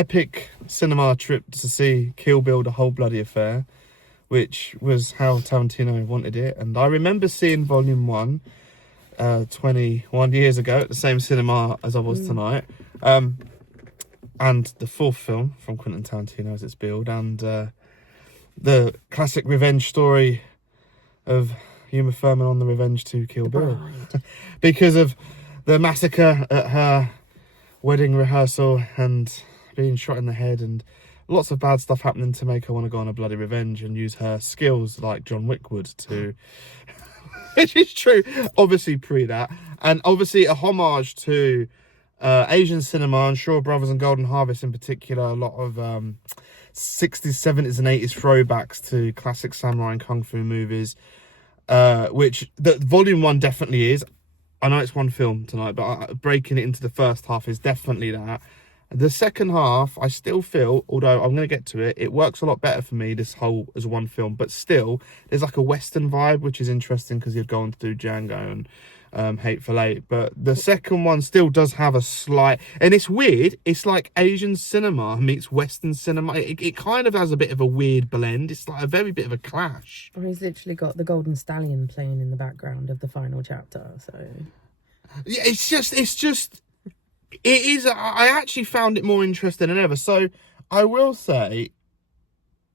epic cinema trip to see Kill Bill: The Whole Bloody Affair, which was how Tarantino wanted it. And I remember seeing Volume 1 21 years ago at the same cinema as I was tonight. And the fourth film from Quentin Tarantino as it's billed, and the classic revenge story of Uma Thurman on the revenge to Kill Bill. Because of the massacre at her wedding rehearsal and being shot in the head and lots of bad stuff happening to make her want to go on a bloody revenge and use her skills like John Wick would to... Which is true, obviously pre that. And obviously a homage to Asian cinema and Shaw Brothers and Golden Harvest in particular. A lot of 60s, 70s and 80s throwbacks to classic samurai and kung fu movies. Which the Volume 1 definitely is. I know it's one film tonight, but breaking it into the first half is definitely that. The second half, I still feel, although I'm going to get to it, it works a lot better for me, this whole as one film. But still, there's like a Western vibe, which is interesting because you're going through Django and Hateful Eight. But the second one still does have a slight... And it's weird. It's like Asian cinema meets Western cinema. It kind of has a bit of a weird blend. It's like a very bit of a clash. Or he's literally got the Golden Stallion playing in the background of the final chapter, so... Yeah, it's just... It is. I actually found it more interesting than ever. So I will say,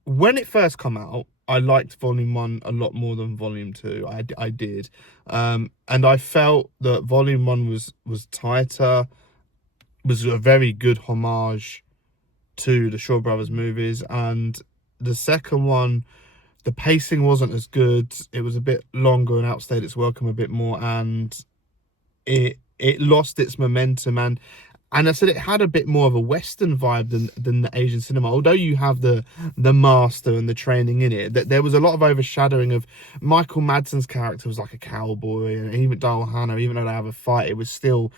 when it first come out, I liked Volume 1 a lot more than Volume 2. I did. And I felt that Volume 1 was tighter, was a very good homage to the Shaw Brothers movies. And the second one, the pacing wasn't as good. It was a bit longer and outstayed its welcome a bit more. And it lost its momentum, and I said it had a bit more of a Western vibe than the Asian cinema. Although you have the master and the training in it, that there was a lot of overshadowing of Michael Madsen's character was like a cowboy, and even Daryl Hannah, even though they have a fight, it was still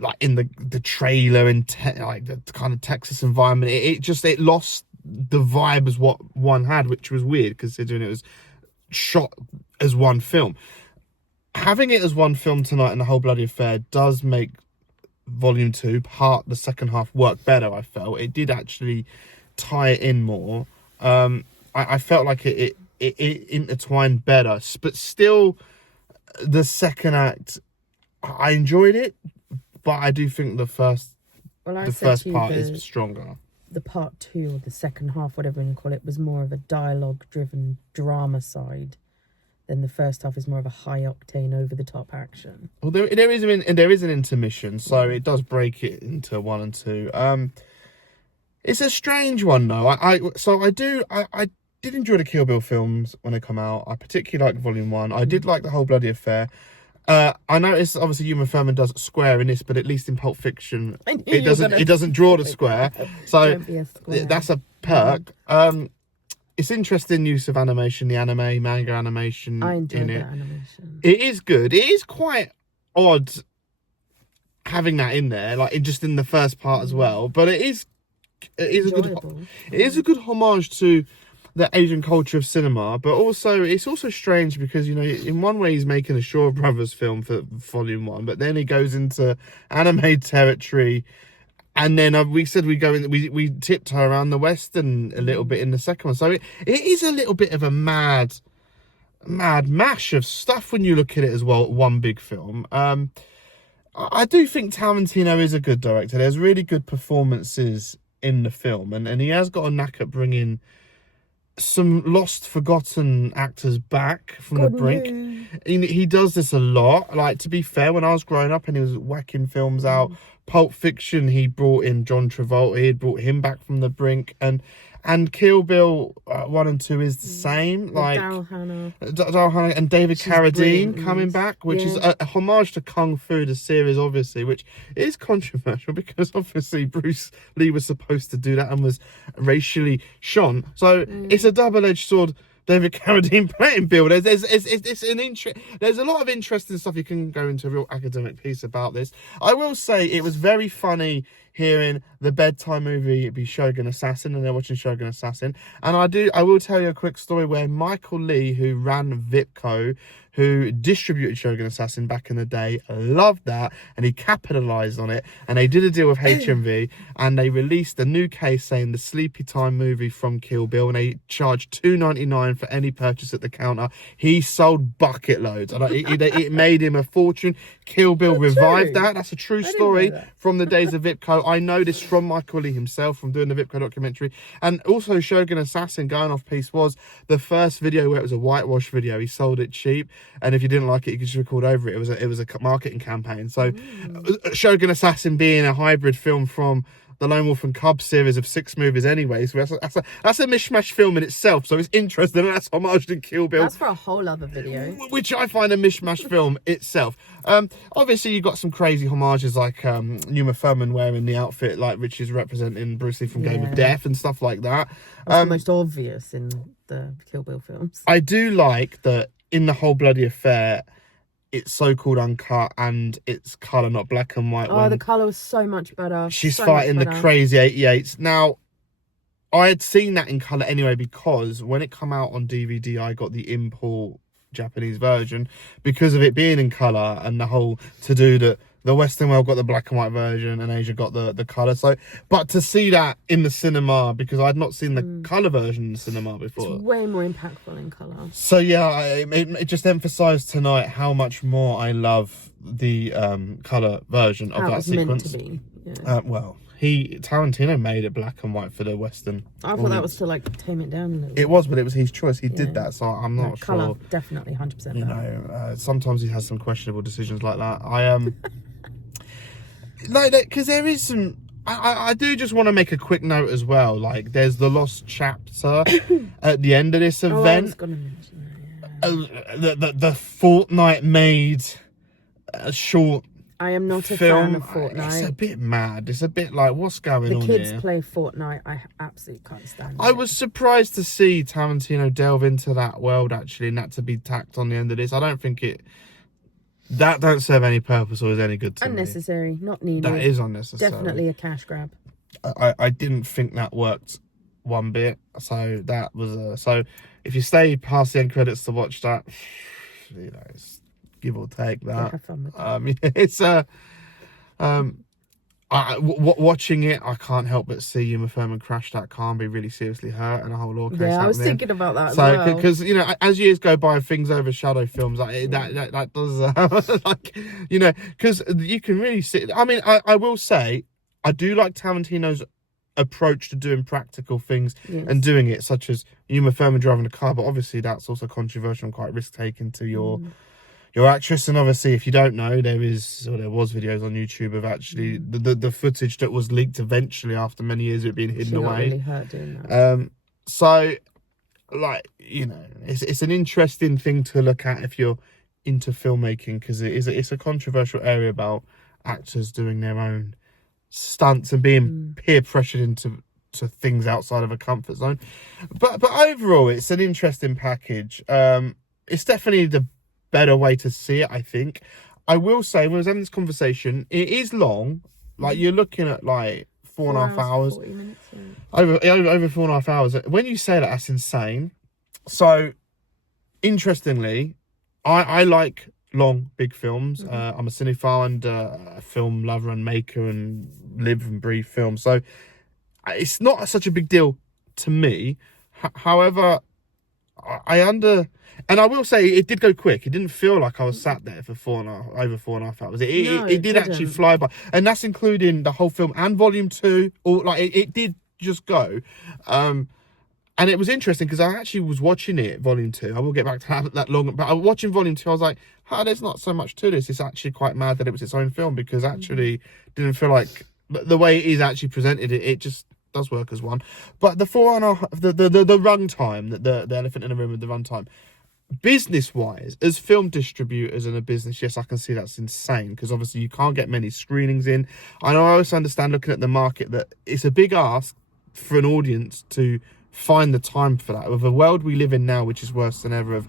like in the trailer and like the kind of Texas environment. It lost the vibe as what one had, which was weird considering it was shot as one film. Having it as one film tonight and The Whole Bloody Affair does make Volume 2, the second half, work better, I felt. It did actually tie it in more. I felt like it intertwined better. But still, the second act, I enjoyed it, but I do think the first part is stronger. The part 2, or the second half, whatever you call it, was more of a dialogue-driven drama side. Then the first half is more of a high-octane, over-the-top action. Well, there is an intermission, so it does break it into 1 and 2. It's a strange one, though. I did enjoy the Kill Bill films when they come out. I particularly like Volume 1. I did like The Whole Bloody Affair. I noticed, obviously, Uma Thurman does square in this, but at least in Pulp Fiction, it doesn't draw the square. So that's a perk. It's interesting use of animation, the manga animation. I enjoyed in that it. animation. It is good. It is quite odd having that in there, like just in the first part as well. But it is a good homage to the Asian culture of cinema. But also, it's also strange because, you know, in one way he's making a Shaw Brothers film for Volume 1, but then he goes into anime territory. And then we said we tiptoe around the Western a little bit in the second one. So it is a little bit of a mad mash of stuff when you look at it as well, one big film. I do think Tarantino is a good director. There's really good performances in the film. And he has got a knack at bringing some lost, forgotten actors back from the brink. He does this a lot. Like, to be fair, when I was growing up and he was whacking films out, Pulp Fiction, he brought in John Travolta. He had brought him back from the brink, and Kill Bill 1 and 2 is the same. Like Daryl Hannah and David Carradine coming back, which is a homage to Kung Fu, the series, obviously, which is controversial because obviously Bruce Lee was supposed to do that and was racially shone. So it's a double-edged sword. David Carradine playing Bill. There's a lot of interesting stuff. You can go into a real academic piece about this. I will say it was very funny hearing the bedtime movie be Shogun Assassin, and they're watching Shogun Assassin. And I will tell you a quick story where Michael Lee, who ran Vipco, who distributed Shogun Assassin back in the day, loved that, and he capitalized on it, and they did a deal with HMV, and they released a new case saying the Sleepy Time movie from Kill Bill, and they charged $2.99 for any purchase at the counter. He sold bucket loads, and it made him a fortune. Kill Bill revived that. That's a true story from the days of Vipco. I know this from Michael Lee himself, from doing the Vipco documentary. And also Shogun Assassin, going off piece, was the first video where it was a whitewash video. He sold it cheap, and if you didn't like it, you could just record over it. It was a marketing campaign. So Shogun Assassin being a hybrid film from the Lone Wolf and Cub series of 6 movies anyway, so that's a mishmash film in itself, so it's interesting, and that's homage to Kill Bill. That's for a whole other video. Which I find a mishmash film itself. Obviously you got some crazy homages like Uma Thurman wearing the outfit like which is representing Bruce Lee from Game of Death and stuff like that. That's the most obvious in the Kill Bill films. I do like that in the whole bloody affair, it's so-called uncut and it's colour, not black and white. Oh, the colour was so much better. She's fighting the crazy 88s. Now, I had seen that in colour anyway because when it come out on DVD, I got the import Japanese version because of it being in colour and the whole to-do that the Western world got the black and white version and Asia got the colour. So, but to see that in the cinema, because I'd not seen the colour version in the cinema before. It's way more impactful in colour. So yeah, it just emphasised tonight how much more I love the colour version of that sequence. Meant to be. Yeah. Well, Tarantino made it black and white for the Western. I thought that was to like tame it down a little bit. It was, but it was his choice. He did that, so I'm not sure. Colour, definitely 100%. You know, sometimes he has some questionable decisions like that. Like that, because there is some. I do just want to make a quick note as well. Like, there's the lost chapter at the end of this event. I was gonna mention that, the Fortnite made a short. I am not a film. fan of Fortnite. It's a bit mad. It's a bit like, what's going on here? The kids play Fortnite. I absolutely can't stand it. I was surprised to see Tarantino delve into that world, actually, and that to be tacked on the end of this. I don't think that don't serve any purpose or is any good to me. Unnecessary, not needed. That is unnecessary. Definitely a cash grab. I didn't think that worked one bit. So that was so if you stay past the end credits to watch that, you know, it's give or take that. Yeah, have fun with that. It's watching it, I can't help but see Uma Thurman crash that car and be really seriously hurt, and a whole law case. Yeah, I was thinking about that. So, as well. because you know, as years go by, things overshadow films. Like that does, like, you know, because you can really see. I mean, I will say, I do like Tarantino's approach to doing practical things and doing it, such as Uma Thurman driving a car. But obviously, that's also controversial and quite risk taking to your actress. And obviously, if you don't know, there was videos on YouTube of actually the footage that was leaked eventually after many years of it being hidden away. Really hurt doing that. So, like, you know, it's an interesting thing to look at if you're into filmmaking, because it's a controversial area about actors doing their own stunts and being peer pressured into things outside of a comfort zone. But overall, it's an interesting package. It's definitely the better way to see it, I think. I will say, when I was having this conversation, it is long. Like, you're looking at like 4.5 hours. 40 minutes, yeah. Over 4.5 hours. When you say that, that's insane. So, interestingly, I like long, big films. I'm a cinephile and a film lover and maker and live and breathe film. So, it's not such a big deal to me. However, and I will say it did go quick. It didn't feel like I was sat there for over 4.5 hours. It did actually fly by, and that's including the whole film and volume 2. Or like it did just go, and it was interesting because I actually was watching it volume 2. I will get back to that long, but I was watching volume 2. I was like, there's not so much to this. It's actually quite mad that it was its own film, because actually didn't feel like the way it is actually presented. It just does work as one. But the 4.5, the run time, the elephant in the room with the run time, business wise, as film distributors and a business, yes, I can see that's insane, because obviously you can't get many screenings in. I also understand, looking at the market, that it's a big ask for an audience to find the time for that. With the world we live in now, which is worse than ever, of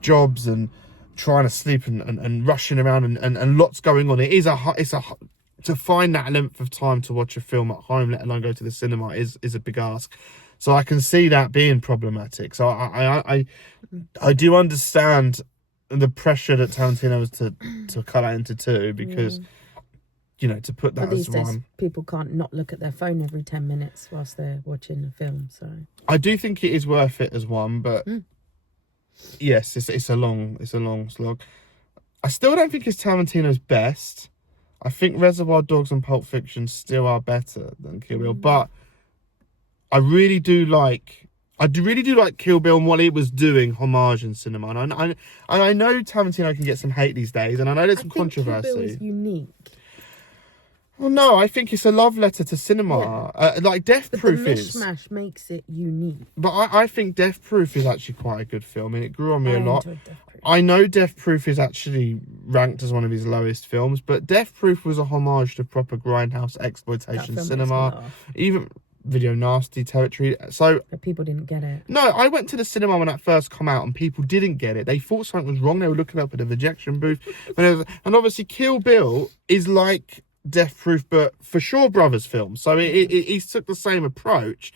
jobs and trying to sleep and rushing around and lots going on, it's a to find that length of time to watch a film at home, let alone go to the cinema, is a big ask. So I can see that being problematic. So I do understand the pressure that Tarantino was to cut that into two, because to put that But as these days, one. people can't not look at their phone every 10 minutes whilst they're watching a film. So I do think it is worth it as one, but yes, it's a long slog. I still don't think it's Tarantino's best. I think Reservoir Dogs and Pulp Fiction still are better than Kill Bill, but I really do like Kill Bill and what it was doing homage in cinema. And I know Tarantino can get some hate these days, and I know there's some controversy. Kill Bill is unique. Well, no, I think it's a love letter to cinema. Like Death Proof is. But the mishmash makes it unique. But I think Death Proof is actually quite a good film, and it grew on me a lot. Enjoyed Death Proof. I know Death Proof is actually ranked as one of his lowest films, but Death Proof was a homage to proper grindhouse exploitation cinema, even video nasty territory. So but people didn't get it. No, I went to the cinema when that first come out, and people didn't get it. They thought something was wrong. They were looking up at the ejection booth, and obviously Kill Bill is like Death Proof, but for Shaw Brothers films. So he took the same approach.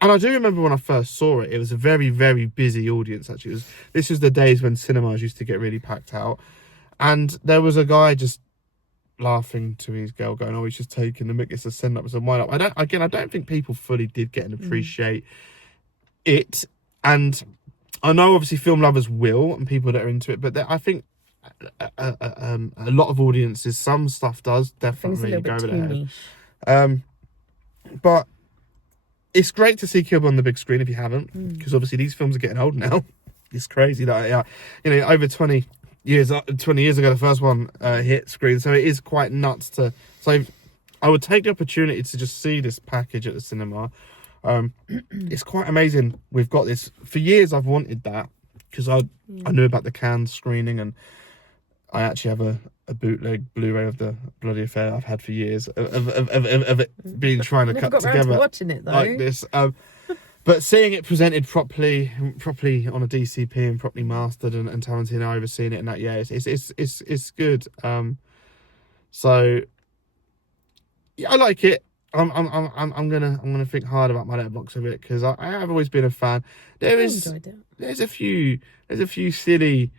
And I do remember when I first saw it, it was a very, very busy audience, actually. This was the days when cinemas used to get really packed out. And there was a guy just laughing to his girl, going, "Oh, he's just taking the mick. It's a send up, it's a wind up." I don't think people fully did get and appreciate it. And I know obviously film lovers will, and people that are into it, but I think a lot of audiences, some stuff does definitely go over their head. But it's great to see Kill Bill on the big screen if you haven't, because obviously these films are getting old now. It's crazy that over 20 years ago the first one hit screen, so it is quite nuts to. So I would take the opportunity to just see this package at the cinema. It's quite amazing. We've got this for years. I've wanted that because I knew about the Cannes screening, and I actually have a bootleg Blu-ray of the bloody affair I've had for years of it being trying to cut together watching it though. Like this. But seeing it presented properly on a DCP and properly mastered, and Tarantino overseeing it, and that it's good. So yeah, I like it. I'm gonna think hard about my letterbox of it, because I have always been a fan. There's a few silly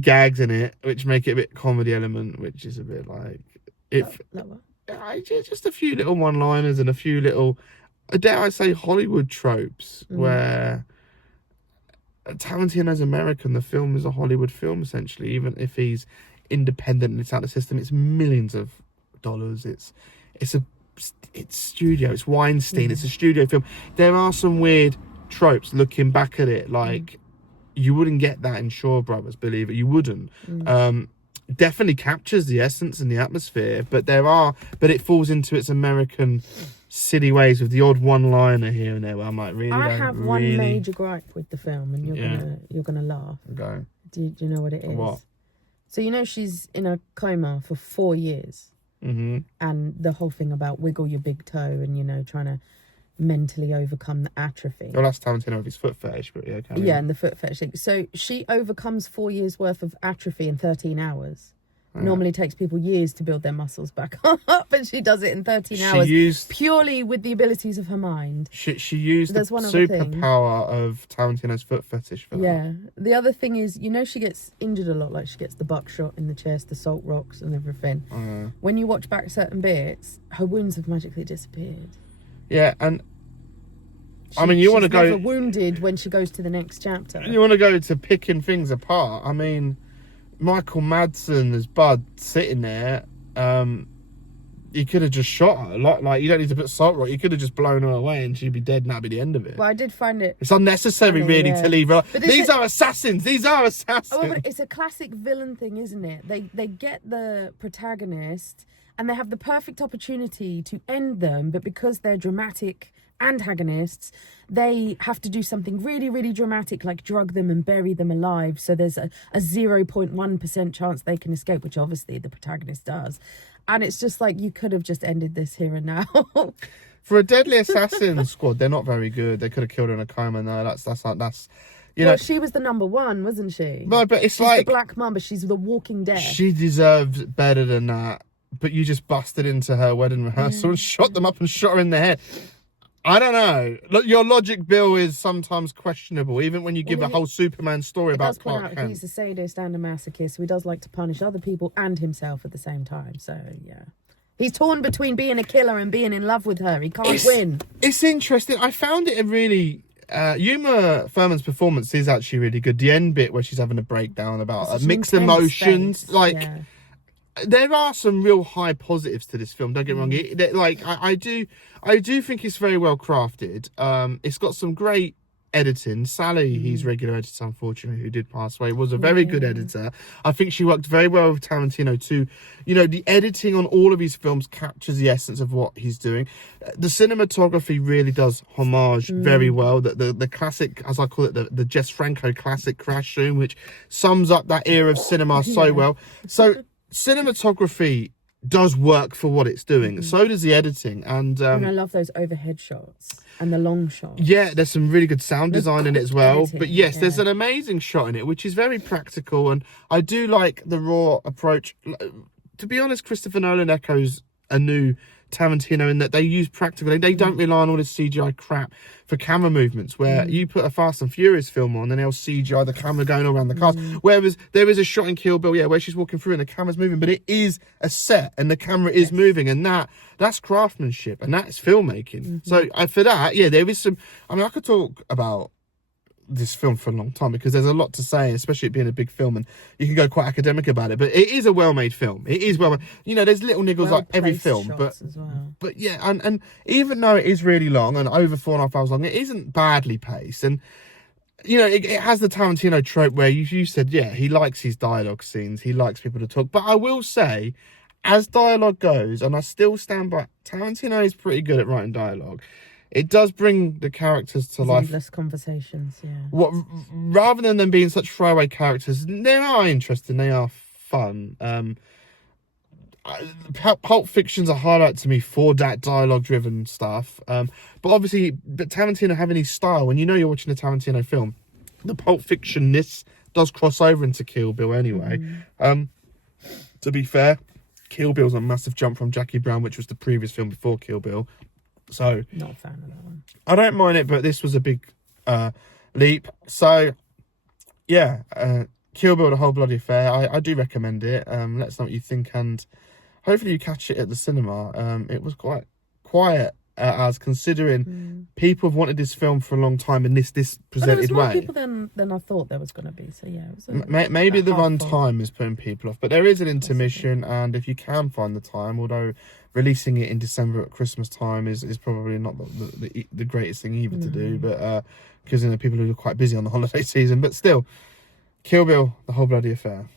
gags in it which make it a bit comedy element, which is a bit like just a few little one-liners and a few little, dare I say, Hollywood tropes where Tarantino's American. The film is a Hollywood film essentially, even if he's independent and it's out of the system. It's millions of dollars. It's studio. It's Weinstein. It's a studio film. There are some weird tropes looking back at it, like you wouldn't get that in Shaw Brothers, believe it, you wouldn't. Definitely captures the essence and the atmosphere, but it falls into its American silly ways with the odd one-liner here and there where I'm like, really? I have one major gripe with the film, and you're gonna laugh. Okay. Do you know what it is? What? So she's in a coma for 4 years. And the whole thing about wiggle your big toe and trying to mentally overcome the atrophy. Well, that's Tarantino with his foot fetish, but and the foot fetish thing. So she overcomes 4 years worth of atrophy in 13 hours. Normally takes people years to build their muscles back up, and she does it in 13 hours purely with the abilities of her mind. She used the superpower of Tarantino's foot fetish for that. Yeah. The other thing is, she gets injured a lot, like she gets the buckshot in the chest, the salt rocks and everything. When you watch back certain bits, her wounds have magically disappeared. Yeah, and you want to go... She's never wounded when she goes to the next chapter. You want to go to picking things apart. Michael Madsen as Bud sitting there, he could have just shot her. Like you don't need to put salt rock. You could have just blown her away and she'd be dead and that'd be the end of it. Well, I did find it... It's unnecessary, really, to leave her. These are assassins. Oh, but it's a classic villain thing, isn't it? They get the protagonist and they have the perfect opportunity to end them, but because they're dramatic antagonists, they have to do something really, really dramatic, like drug them and bury them alive, so there's a 0.1% chance they can escape, which obviously the protagonist does. And it's just like, you could have just ended this here and now. For a deadly assassin squad, they're not very good. They could have killed her in a coma. No, that's You Well, know, she was the number one, wasn't she? no, but it's She's like the Black Mamba. She's the Walking Dead. she deserves better than that. But you just busted into her wedding rehearsal and shot them up and shot her in the head. I don't know. Look, your logic, Bill, is sometimes questionable, even when you give a whole Superman story It about does point Clark out Kent. he's a sadist and a masochist, so he does like to punish other people and himself at the same time. So, yeah. He's torn between being a killer and being in love with her. He can't win. It's interesting. I found it a really... Uma Thurman's performance is actually really good. The end bit where she's having a breakdown about Such an mixed intense emotions. face. Like, Yeah. there are some real high positives to this film. Don't get me wrong. I do think it's very well crafted. It's got some great editing. Sally, his regular editor, unfortunately, who did pass away, was a very good editor. I think she worked very well with Tarantino too. You know, the editing on all of his films captures the essence of what he's doing. The cinematography really does homage very well. The classic, as I call it, the Jess Franco classic crash zoom, which sums up that era of cinema so well. So cinematography does work for what it's doing. So does the editing, and I love those overhead shots and the long shots. yeah, there's some really good sound design in it as well. editing, But yes, there's yeah. an amazing shot in it, which is very practical, and I do like the raw approach. To be honest, Christopher Nolan echoes a new Tarantino in that they use practical. They don't rely on all this CGI crap for camera movements, where you put a Fast and Furious film on and they'll CGI the camera going all around the cars. Whereas there is a shot in Kill Bill, where she's walking through and the camera's moving, but it is a set and the camera is moving, and that's craftsmanship and that's filmmaking. So for that, there is some. I mean, I could talk about this film for a long time because there's a lot to say, especially it being a big film, and you can go quite academic about it, but it is a well-made film. It is well, there's little niggles like every film, but as well. but yeah, and even though it is really long and over 4.5 hours long, it isn't badly paced. And it has the Tarantino trope where you said, he likes his dialogue scenes, he likes people to talk. But I will say, as dialogue goes, and I still stand by, Tarantino is pretty good at writing dialogue. It does bring the characters to life. Endless conversations, Rather than them being such throwaway characters, they are interesting, they are fun. Pulp Fiction's a highlight to me for that dialogue-driven stuff. But obviously, Tarantino having his style, when you're watching a Tarantino film, the Pulp Fiction-ness does cross over into Kill Bill anyway. To be fair, Kill Bill's a massive jump from Jackie Brown, which was the previous film before Kill Bill. So not a fan of that one. I don't mind it, but this was a big leap. So Kill Bill, the whole bloody affair. I do recommend it. Let us know what you think, and hopefully you catch it at the cinema. It was quite quiet, as considering people have wanted this film for a long time in this presented there was more way. people than I thought there was going to be. So yeah, it was Maybe the run full. time is putting people off, but there is an intermission, and if you can find the time, although releasing it in December at Christmas time is probably not the greatest thing either to do, but because people who are quite busy on the holiday season, but still, Kill Bill, the whole bloody affair.